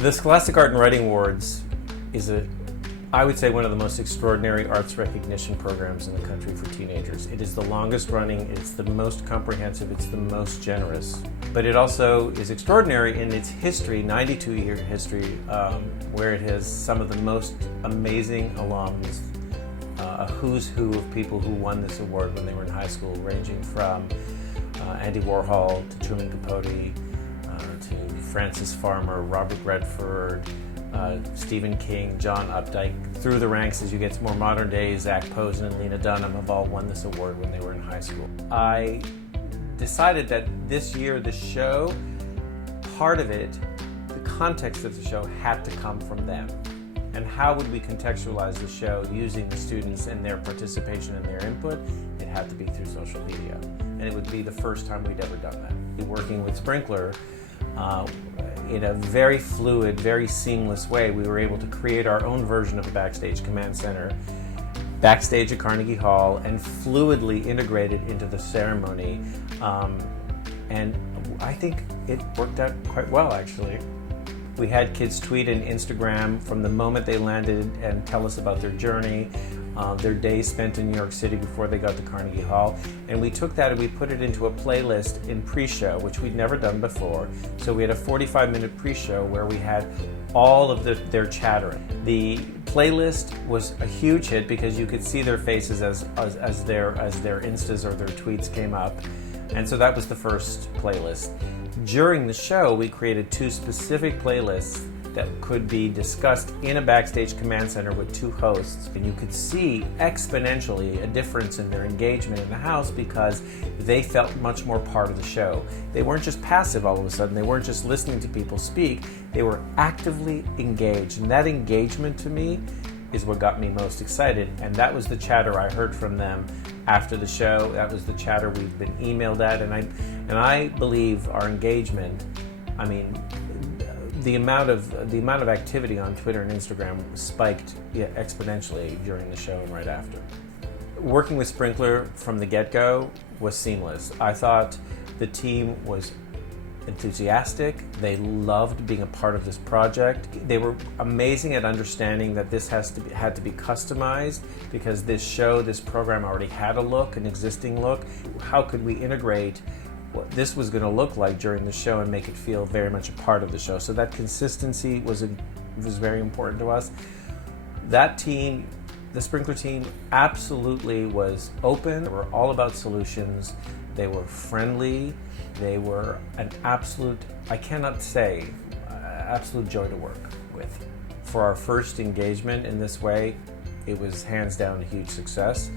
The Scholastic Art and Writing Awards is I would say one of the most extraordinary arts recognition programs in the country for teenagers. It is the longest running, it's the most comprehensive, it's the most generous. But it also is extraordinary in its history, 92-year history, where it has some of the most amazing alums, a who's who of people who won this award when they were in high school, ranging from Andy Warhol to Truman Capote, to Francis Farmer, Robert Redford, Stephen King, John Updike. Through the ranks as you get to more modern days, Zach Posen and Lena Dunham have all won this award when they were in high school. I decided that this year the show, part of it, the context of the show had to come from them. And how would we contextualize the show using the students and their participation and their input? It had to be through social media. And it would be the first time we'd ever done that. Working with Sprinklr, in a very fluid, very seamless way, we were able to create our own version of a Backstage Command Center, backstage at Carnegie Hall, and fluidly integrate it into the ceremony. And I think it worked out quite well, actually. We had kids tweet and Instagram from the moment they landed and tell us about their journey, their days spent in New York City before they got to Carnegie Hall. And we took that and we put it into a playlist in pre-show, which we'd never done before. So we had a 45-minute pre-show where we had all of their chattering. The playlist was a huge hit because you could see their faces as their Instas or their tweets came up. And so that was the first playlist. During the show, we created two specific playlists that could be discussed in a Backstage Command Center with two hosts. And you could see exponentially a difference in their engagement in the house because they felt much more part of the show. They weren't just passive all of a sudden. They weren't just listening to people speak. They were actively engaged. And that engagement to me is what got me most excited. And that was the chatter I heard from them after the show. That was the chatter we've been emailed at. And I believe our engagement, I mean, the amount of activity on Twitter and Instagram spiked exponentially during the show and right after. Working with Sprinklr from the get-go was seamless. I thought the team was enthusiastic. They loved being a part of this project. They were amazing at understanding that this had to be customized because this program already had a look, an existing look. How could we integrate what this was going to look like during the show and make it feel very much a part of the show? So that consistency was very important to us. That team, the Sprinklr team, absolutely was open. They were all about solutions. They were friendly. They were an absolute joy to work with. For our first engagement in this way, it was hands down a huge success.